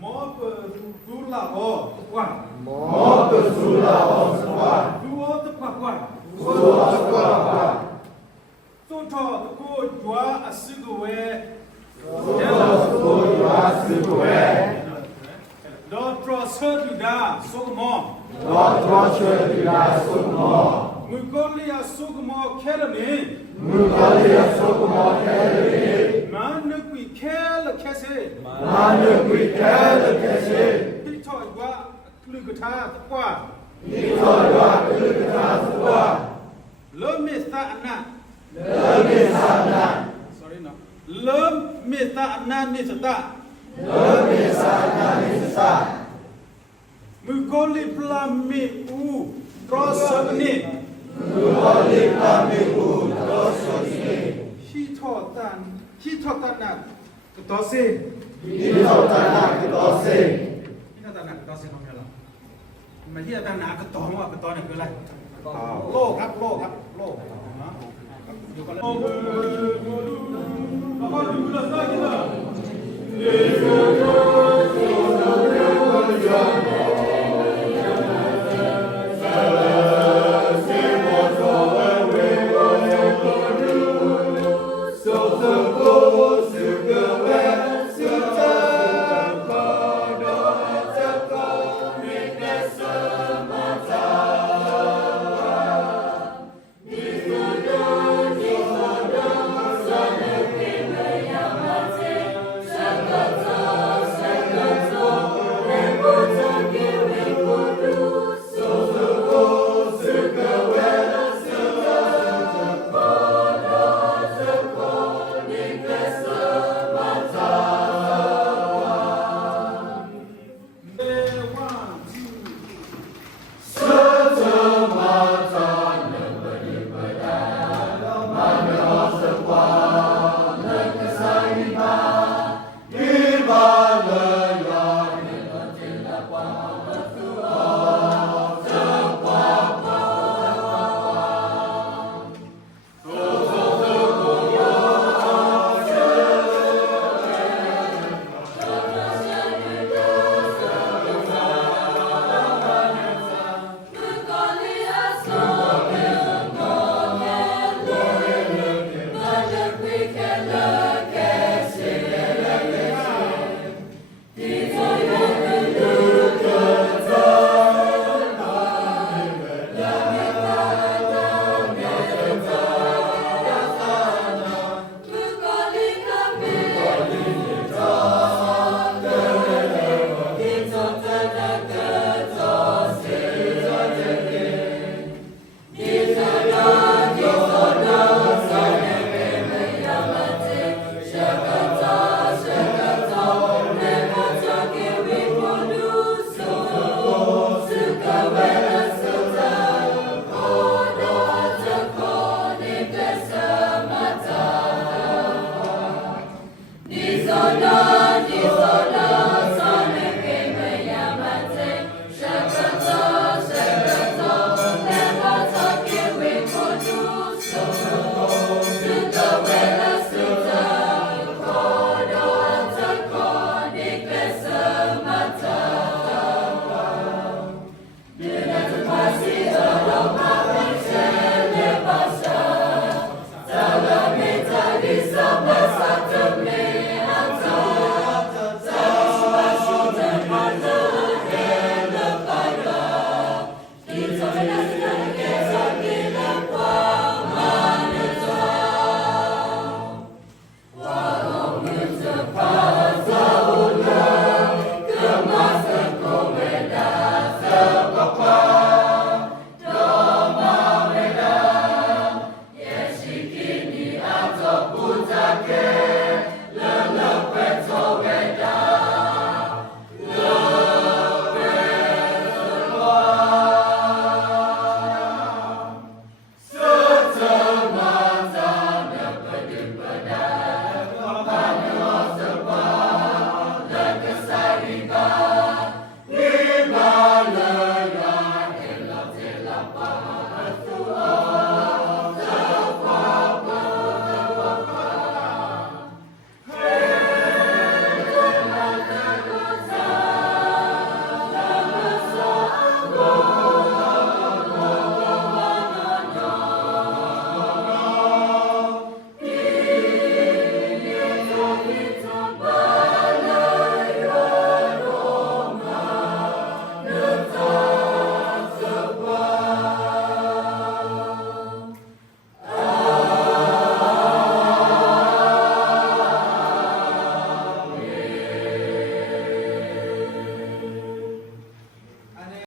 Mo persula o quan. Mo persula o quan. Duo te quan. Duo te quan. So to ko jua asiguwe. Ko jua asiguwe. Do tro serduda sugmo. Do tro serduda sugmo. Mukolia sugmo kelani. Mukolia sugmo kelani. Manukwi kel kese. Manukwi kel kese. Pitoi wa klugata kwa. Pitoi wa klugata kwa. Lome sa na. Lome sa na. Sorry no. Lome sa na ni sata. Lome sa na ni sata. Mukoli plami u trosogni. Mukoli plami u trosogni. Hitotana ketose. Hitotana ketose. Hitotana ketose không phải là. Mà hitotana ketonว่าketonเนี่ยคืออะไรโลครับโลครับโลนะอยู่กันแล้วแล้วก็ดูละซะกินละ